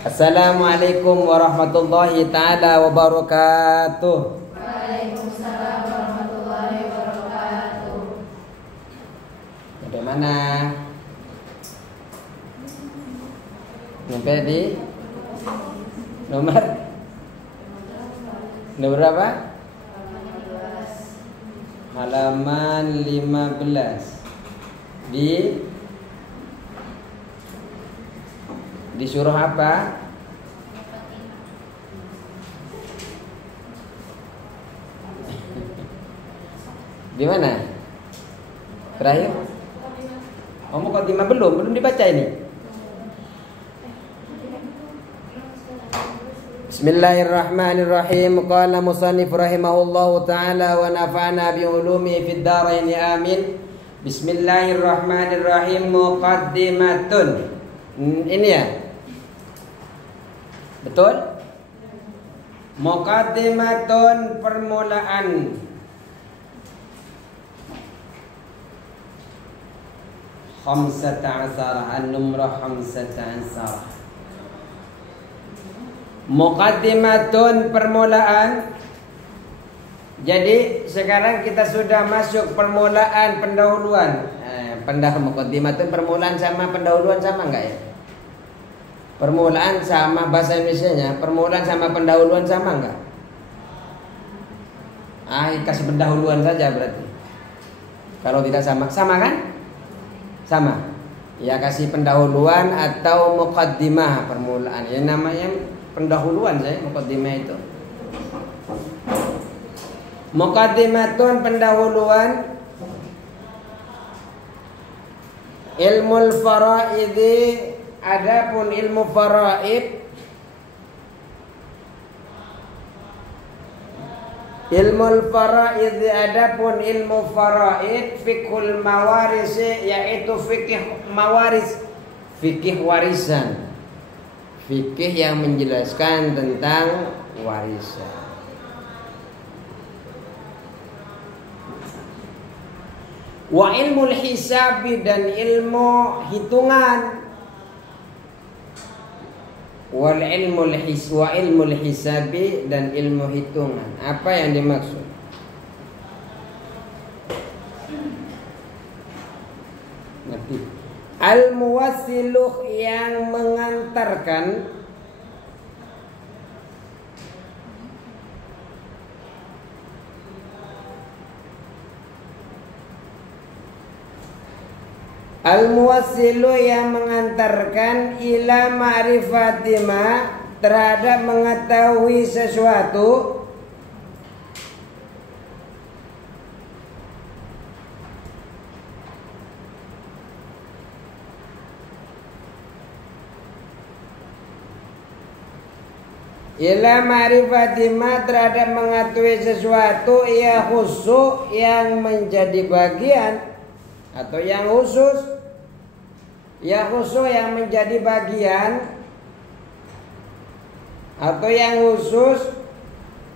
Assalamualaikum warahmatullahi ta'ala wabarakatuh. Waalaikumsalam warahmatullahi wabarakatuh. Bagaimana? Sampai di nomor berapa? Halaman 15. Di surah apa? Di mana? Terakhir? Oh, muqaddimah belum dibaca ini. Bismillahirrahmanirrahim. Qala musannif rahimahullahu ta'ala wa nafa'na bi ulumi fid dharain amin. Bismillahirrahmanirrahim. Muqaddimatun. Ini ya. Betul? Muqaddimatun, permulaan. Khamsata asara, an-numrah khamsata asara. Muqaddimatun, permulaan. Jadi sekarang kita sudah masuk permulaan, pendahuluan. Muqaddimatun, permulaan sama pendahuluan sama enggak ya? Permulaan sama bahasa Indonesianya, permulaan sama pendahuluan sama enggak? Kasih pendahuluan saja berarti. Kalau tidak sama, sama kan? Sama. Ya kasih pendahuluan atau muqaddimah, permulaan. Ya namanya pendahuluan saya, muqaddimah itu. Muqaddimatun, pendahuluan. Ilmul faraidi. Adapun ilmu faraid, adapun ilmu faraid, fiqhul mawaris, yaitu fikih mawaris, fikih warisan, fikih yang menjelaskan tentang warisan. Wa ilmul hisabi, dan ilmu hitungan. Wa ilmul hisabi, dan ilmu hitungan. Apa yang dimaksud? Nanti al-muwassiluh, yang mengantarkan. Al-muwassilu, yang mengantarkan, ila ma'rifatima, terhadap mengetahui sesuatu, ila ma'rifatima, terhadap mengetahui sesuatu, ya khusus, yang menjadi bagian atau yang khusus, ya khusus yang menjadi bagian, atau yang khusus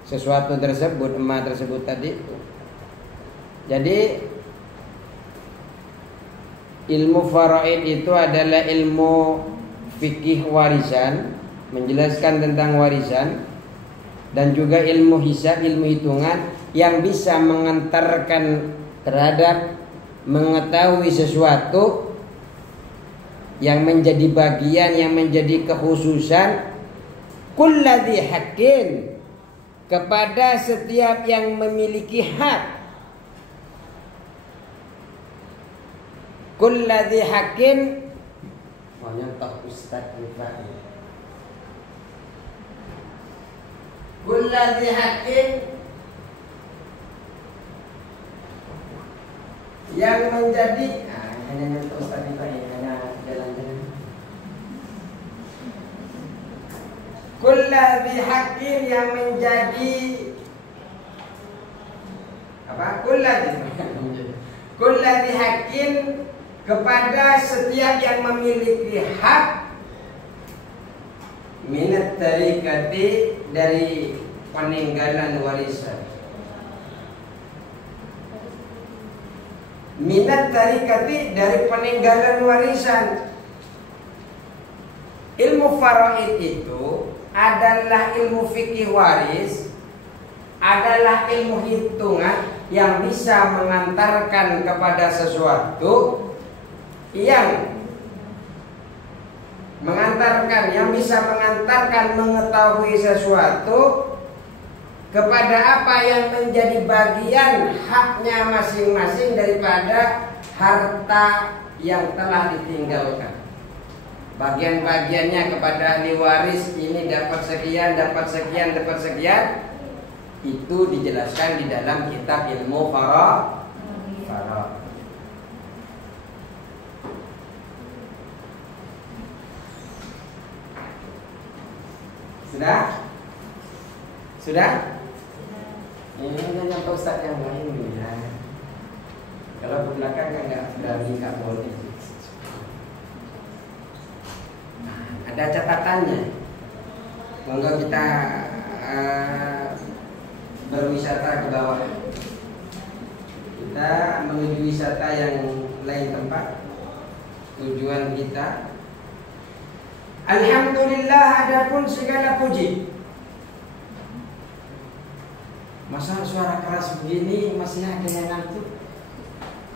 sesuatu tersebut, emas tersebut tadi. Jadi ilmu faraid itu adalah ilmu fikih warisan, menjelaskan tentang warisan, dan juga ilmu hisab, ilmu hitungan, yang bisa mengantarkan terhadap mengetahui sesuatu yang menjadi bagian, yang menjadi kekhususan, kulladzi haqqin, kepada setiap yang memiliki hak. Kulladzi haqqin, nyontok Ustaz Rifai. Kulladzi haqqin, yang menjadi, hanya nyontok Ustaz Rifai, hanya jalan-jalan. Kulladzi haqqin, yang menjadi apa? Kulladzi haqqin, kepada setiap yang memiliki hak, minat tarikati, dari peninggalan warisan. Minat tarikati, dari peninggalan warisan. Ilmu faraid itu adalah ilmu fikih waris, adalah ilmu hitungan yang bisa mengantarkan kepada sesuatu yang bisa mengantarkan mengetahui sesuatu kepada apa yang menjadi bagian haknya masing-masing daripada harta yang telah ditinggalkan. Bagian-bagiannya kepada ahli waris, ini dapat sekian, dapat sekian, dapat sekian. Itu dijelaskan di dalam kitab ilmu faraid. Sudah? Ini hanya Pak Ustaz yang lain ya. Kalau ke belakang kan nggak berani, nggak boleh. Ada catatannya. Monggo kita berwisata ke bawah. Kita menuju wisata yang lain tempat. Tujuan kita. Alhamdulillah, adapun segala puji. Masa suara keras begini masih ada yang ngantuk?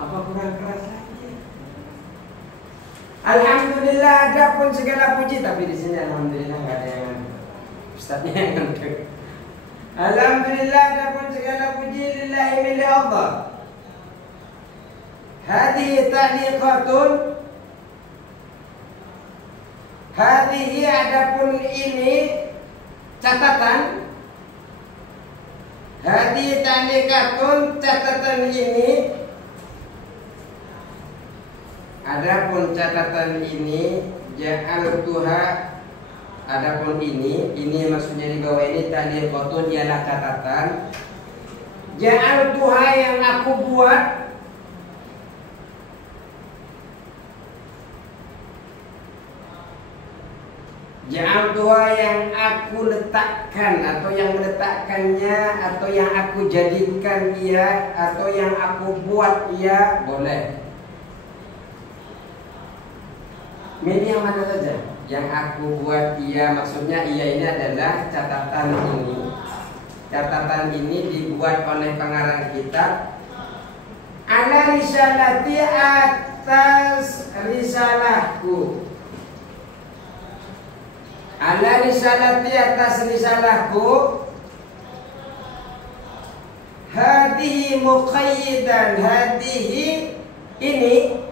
Apa kurang keras lagi? Alhamdulillah, adapun segala puji. Tapi di sini alhamdulillah nggak ada yang ngantuk. Ustaznya yang ngantuk. Alhamdulillah, adapun segala puji lillahi milik Allah. Hadhihi ta'liqatun. Hadhihi, adapun ini catatan. Hadhihi ta'liqatun, catatan ini. Adapun catatan ini ja'altuha, adapun ini maksudnya di bawah ini ta'liqatun ialah catatan. Ja'altuha, yang aku buat. Ja'altuha, yang aku letakkan, atau yang meletakkannya, atau yang aku jadikan ia, atau yang aku buat ia, boleh. Ini yang mana saja? Yang aku buat ia, maksudnya ia ini adalah catatan ini. Catatan ini dibuat oleh pengarang kitab ala risalati, atas risalahku. Ala risalati, atas risalahku. Hadihi muqayyidan, hadihi ini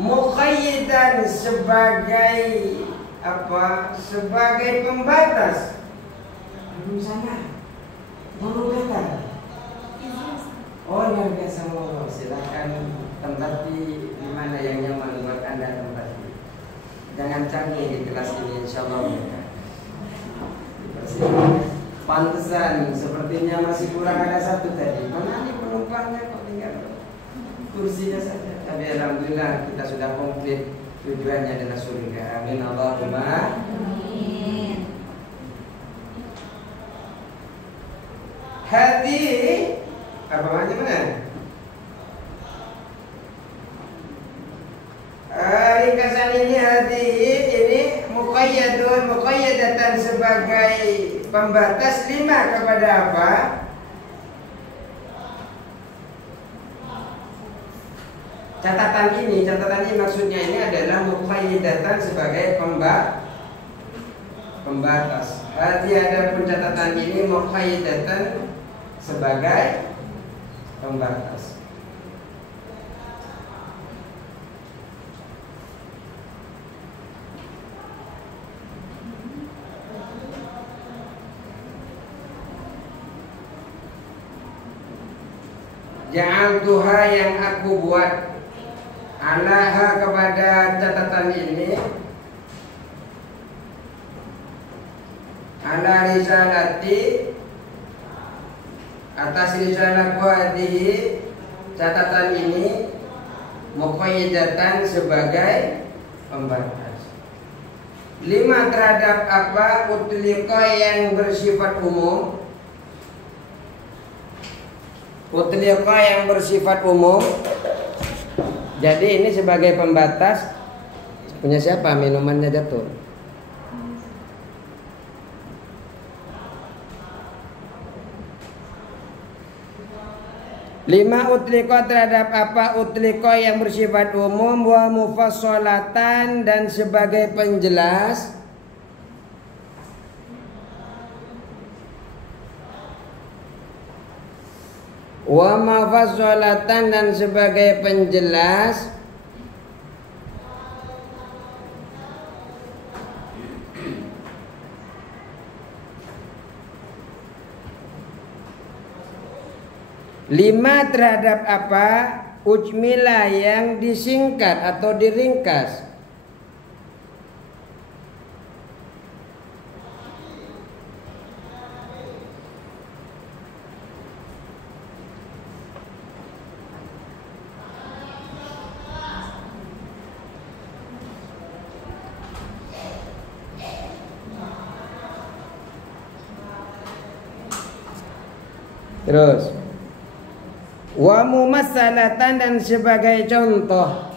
muqayyidan sebagai apa? Sebagai pembatas. Belum sana. Belum datang. Oh, luar biasa, mau silakan tempati di mana yang nyaman buat Anda tempati. Jangan canggih di kelas ini, insyaallah. Pantesan sepertinya masih kurang ada satu tadi. Mana nih penumpangnya, kok tinggal kursinya saja. Tapi alhamdulillah kita sudah komplit, tujuannya adalah surga. Amin Allahumma amin. Hati apa macam mana? Ringkasan ini hati ini muqayyadatan sebagai pembatas lima kepada apa? Catatan ini maksudnya ini adalah muqayyadatan sebagai pembatas. Hati adapun catatan ini muqayyadatan sebagai pembatas. Ja'altuha, yang aku buat, alaha kepada catatan ini, ala risalati, atas risalah hadihi, catatan ini, muqayyadatan sebagai pembatas. Lima, terhadap apa? Utliqa, yang bersifat umum. Utliqa, yang bersifat umum. Jadi ini sebagai pembatas. Punya siapa minumannya jatuh? Lima utliko terhadap apa utliko yang bersifat umum, wa mufassolatan dan sebagai penjelas. Wa mufassolatan dan sebagai penjelas. Lima terhadap apa ujmila yang disingkat atau diringkas. Terus wa mumassalatan dan sebagai contoh.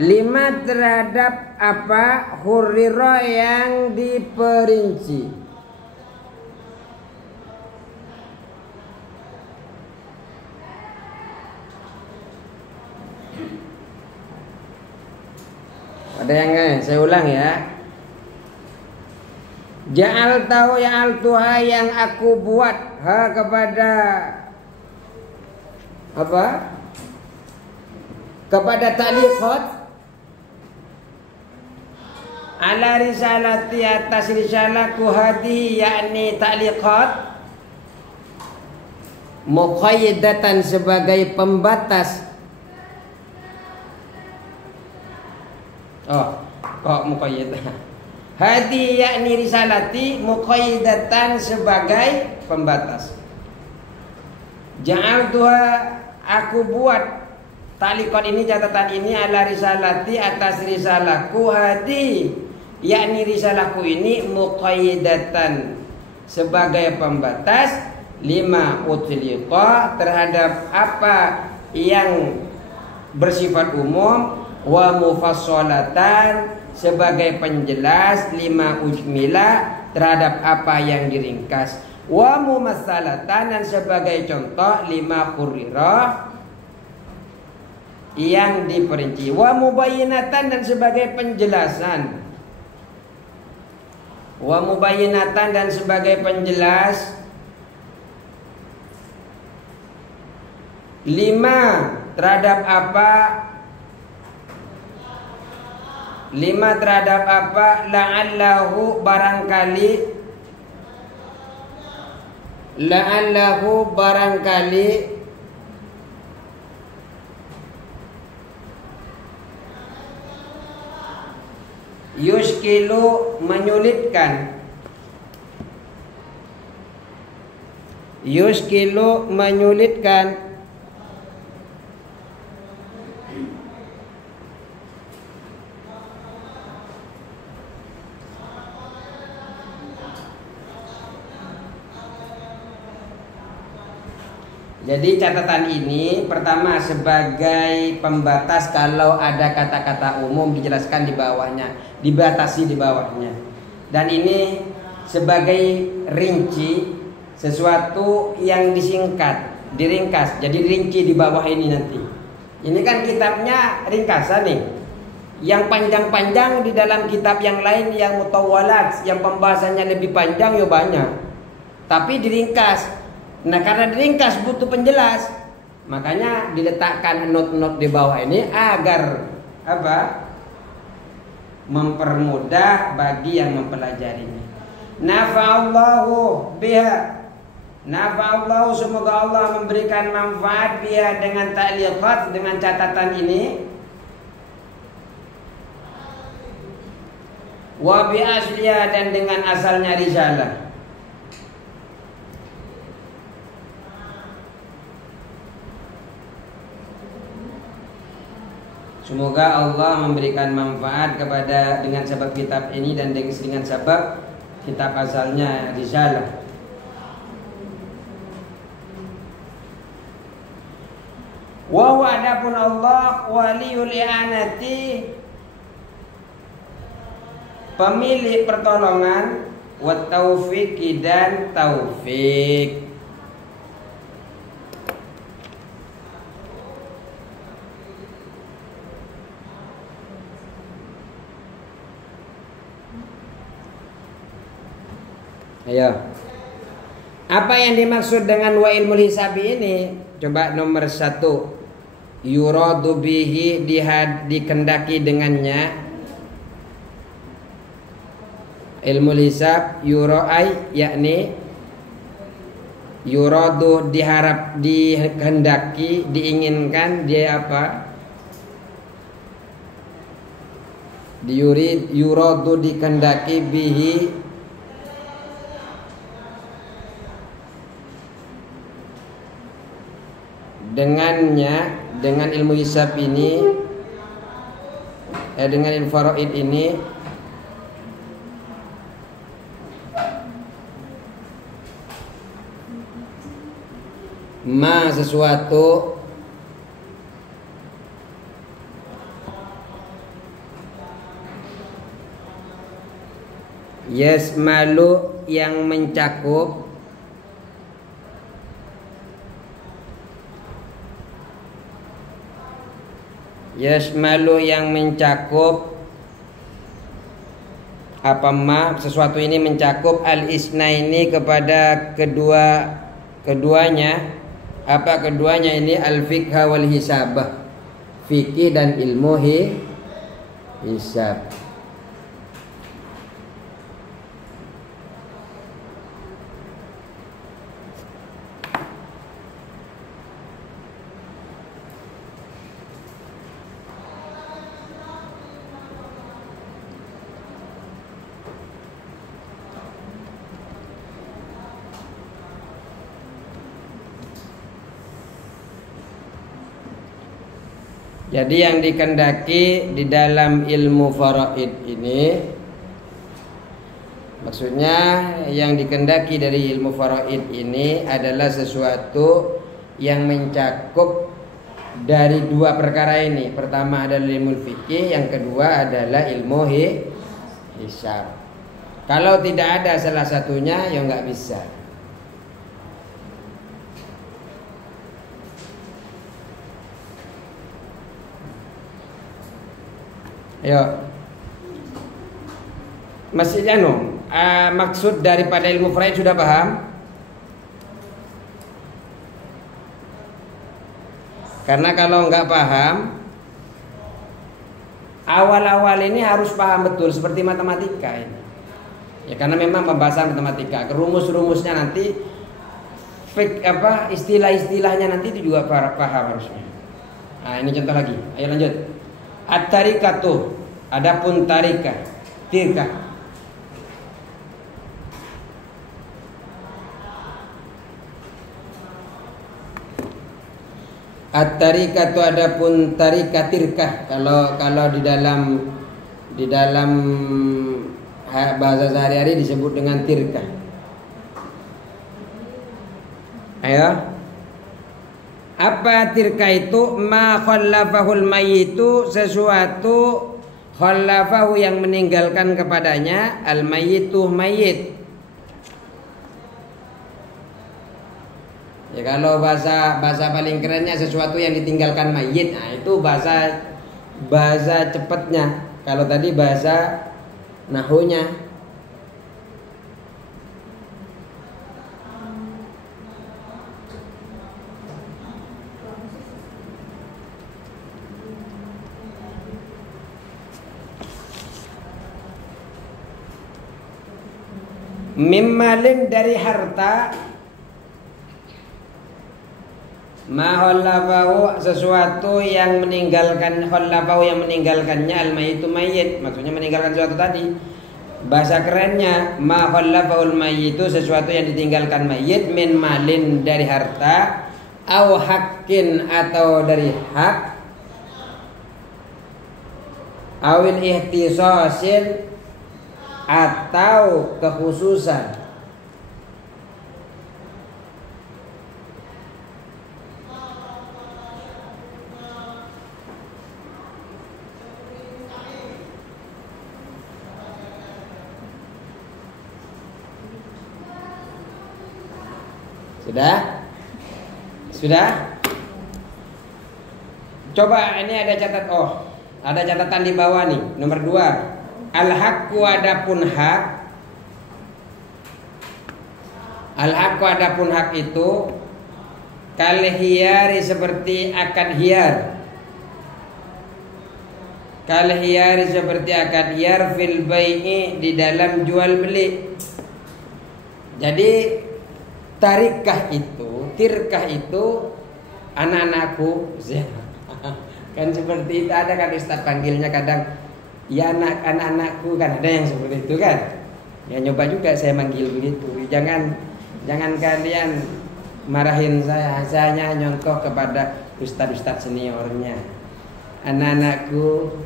Lima terhadap apa hurriro yang diperinci. Ada yang saya ulang ya. Ja'al tahu ya'al tuha yang aku buat ha kepada apa? Kepada ta'liqat ala risalati atas risalahku hadi yakni ta'liqat muqayyadatan sebagai pembatas. Oh, kok muqayyidah. Hadi yakni risalati muqayyidatan sebagai pembatas. Ja'altuha aku buat ta'liqat ini catatan ini ala risalati atas risalahku hadi yakni risalahku ini muqayyidatan sebagai pembatas lima utliqa terhadap apa yang bersifat umum wa mufassolatan sebagai penjelas lima ujmila terhadap apa yang diringkas wa mumassalatan dan sebagai contoh lima hurrirah yang diperinci wa mubayyinatan dan sebagai penjelasan wa mubayyinatan dan sebagai penjelas lima terhadap apa lima terhadap apa la'allahu barangkali yuskilu menyulitkan Jadi catatan ini pertama sebagai pembatas kalau ada kata-kata umum dijelaskan di bawahnya, dibatasi di bawahnya. Dan ini sebagai rinci sesuatu yang disingkat, diringkas. Jadi rinci di bawah ini nanti. Ini kan kitabnya ringkasan nih. Yang panjang-panjang di dalam kitab yang lain yang mutawwalat, yang pembahasannya lebih panjang ya banyak. Tapi diringkas. Nah karena diringkas butuh penjelas, makanya diletakkan not-not di bawah ini agar apa? Mempermudah bagi yang mempelajarinya. Nafa'allahu biha. Nafa'allahu semoga Allah memberikan manfaat biha dengan ta'liqat dengan catatan ini. Wa bi asliha dan dengan asalnya risalah. Semoga Allah memberikan manfaat kepada dengan sebab kitab ini dan dengan sebab kitab asalnya Risalah. Wa huwa adapun Allah waliyul i'anati, pemilik pertolongan, wa taufiqi dan taufik. Ayo. Apa yang dimaksud dengan wa ilmul hisabi ini? Coba nomor 1. Yuradu bihi, dikendaki dengannya. Ilmul hisab yurai, yakni yuradu, diharap, dikehendaki, diinginkan, dia apa? Yuradu, dikehendaki, bihi, dengannya, dengan ilmu hisab ini, dengan ilmu faraid ini, ma sesuatu yasmalu yang mencakup, yasmalu yang mencakup apa ma, sesuatu ini mencakup al-isnaini kepada keduanya. Apa keduanya ini? Al-fiqha wal hisabah, fikih dan ilmu hisab. Jadi yang dikehendaki di dalam ilmu faraid ini, maksudnya yang dikehendaki dari ilmu faraid ini adalah sesuatu yang mencakup dari dua perkara ini. Pertama adalah ilmu fikih, yang kedua adalah ilmu hisab. Kalau tidak ada salah satunya, ya nggak bisa. Ayo, masih maksud daripada ilmu faraid sudah paham? Karena kalau nggak paham, awal-awal ini harus paham betul seperti matematika ini. Ya karena memang pembahasan matematika, rumus-rumusnya nanti, istilah-istilahnya nanti itu juga paham harusnya. Nah ini contoh lagi. Ayo lanjut. At-tarikatu, adapun tarikah, tirkah. At-tarikatu, adapun tarikah, tirkah. Kalau di dalam bahasa sehari-hari disebut dengan tirkah. Ayo. Apa tirka itu? Ma khallafahul mayyitu, sesuatu khallafahu yang meninggalkan kepadanya, al mayyitu mayyit. Ya kalau bahasa paling kerennya sesuatu yang ditinggalkan mayyit. Nah itu bahasa cepatnya. Kalau tadi bahasa nahunya. Mimmalin, dari harta, ma khallafahu, sesuatu yang meninggalkan, khallafahu yang meninggalkannya, al mayyitu mayyit, maksudnya meninggalkan sesuatu tadi. Bahasa kerennya ma khallafahul mayyitu, sesuatu yang ditinggalkan mayyit, min malin, dari harta, au haqqin, atau dari hak, awil ihtisasin atau kekhususan. Sudah? Sudah? Coba ini ada ada catatan di bawah nih. Nomor 2. Al-haqqu adapun hak. Al-haqqu adapun hak itu kal hiyari seperti akad hiyar. Kal hiyari seperti akad hiyar fil bai'i di dalam jual beli. Jadi tirkah itu anak-anakku, kan seperti itu ada kan Ustaz panggilnya kadang, ya anak-anakku kan ada yang seperti itu kan, ya nyoba juga saya manggil begitu, jangan kalian marahin saya hanya nyontoh kepada ustaz-ustaz seniornya, anak-anakku,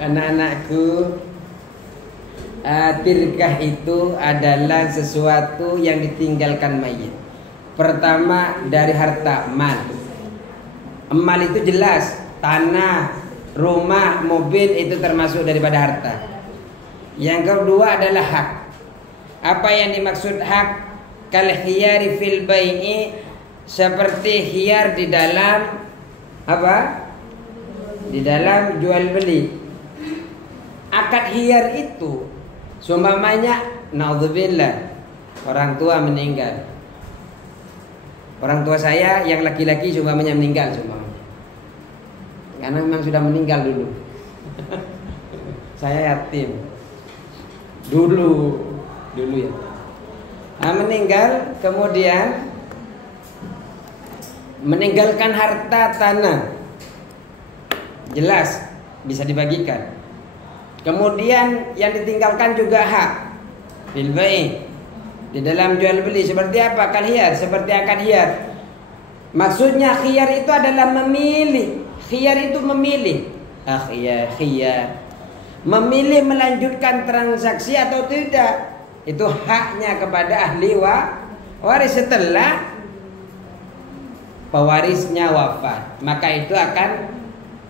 anak-anakku. Tirkah itu adalah sesuatu yang ditinggalkan mayit. Pertama dari harta, mal. Mal itu jelas, tanah, rumah, mobil itu termasuk daripada harta. Yang kedua adalah hak. Apa yang dimaksud hak? Kal khiyari fil bai'i, seperti khiyar di dalam apa? Di dalam jual beli. Akad khiyar itu seumpamanya naudzubillah orang tua meninggal. Orang tua saya yang laki-laki seumpamanya meninggal seumpamanya. Karena memang sudah meninggal dulu. Saya yatim. Dulu ya. Meninggal kemudian meninggalkan harta tanah. Jelas bisa dibagikan. Kemudian yang ditinggalkan juga hak bil bai' di dalam jual beli seperti apa? Kal khiyar, seperti akad khiyar. Maksudnya khiyar itu adalah memilih. Khiyar itu memilih. Khiyar. Memilih melanjutkan transaksi atau tidak. Itu haknya kepada ahli waris setelah pewarisnya wafat. Maka itu akan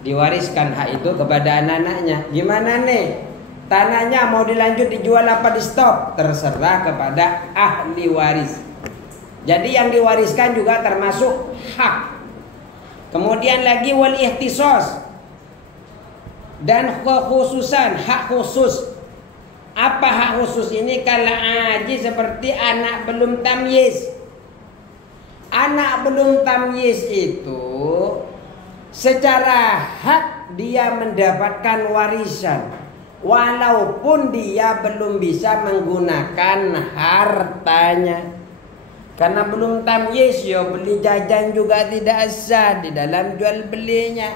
diwariskan hak itu kepada anak-anaknya. Gimana nih? Tanahnya mau dilanjut dijual apa di stop? Terserah kepada ahli waris. Jadi yang diwariskan juga termasuk hak. Kemudian lagi wal ihtisas dan kekhususan, hak khusus. Apa hak khusus ini? Kala aji seperti anak belum tamyiz. Anak belum tamyiz itu secara hak dia mendapatkan warisan walaupun dia belum bisa menggunakan hartanya. Karena belum tamyiz, ya beli jajan juga tidak sah di dalam jual belinya.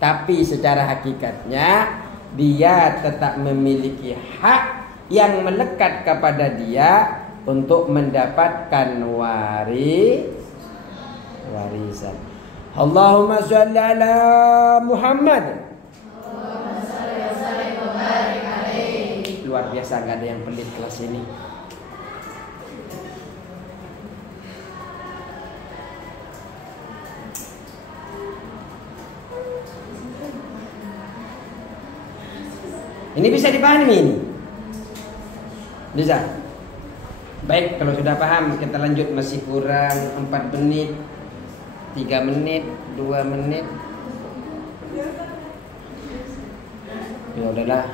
Tapi secara hakikatnya dia tetap memiliki hak yang melekat kepada dia untuk mendapatkan warisan. Allahumma sholli ala Muhammad. Luar biasa, nggak ada yang pelit kelas ini. Ini bisa dipahami ini? Bisa? Baik, kalau sudah paham kita lanjut. Masih kurang 4 menit, 3 menit, 2 menit. Ya udahlah.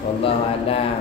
Wallahu a'lam.